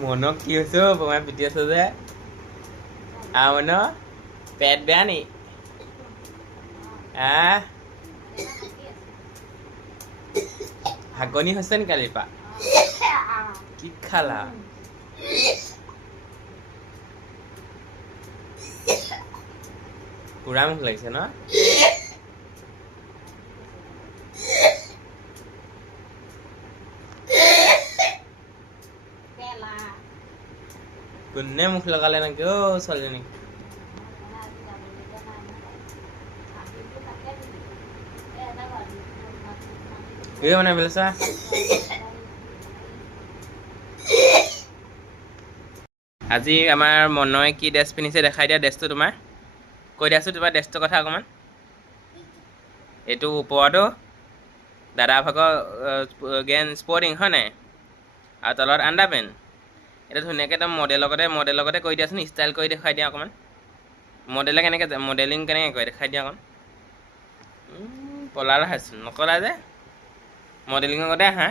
মনক কি হৈছে বমাই পিটি আছে যে মন পেট বেয়া নি হাগনি হৈছে নি কালিৰ পৰা কি খালা পুৰা মুখ লাগিছে ন কোনে মুখ লগালে নেকি ছোৱালীজনী মানে বেলেছা আজি আমাৰ মনয় কি ড্ৰেছ পিন্ধিছে দেখাই দিয়া ড্ৰেছটো তোমাৰ কৈ দিয়াচোন তোমাৰ ড্ৰেছটোৰ কথা অকণমান এইটো ওপৰতো দাদা ভাগৰ গেন স্পৰ্টিং হয় নাই আৰু তলত আণ্ডাৰ পেণ্ট এটা ধুনীয়াকৈ একদম মডেলৰ লগতে কৈ দিয়াচোন ষ্টাইল কৰি দেখাই দিয়া অকণমান মডেলিং কেনেকৈ কৰে দেখাই দিয়া অকণ পলাৰ হাইচোন নকলা যে মডেলিঙৰ আগতে আহা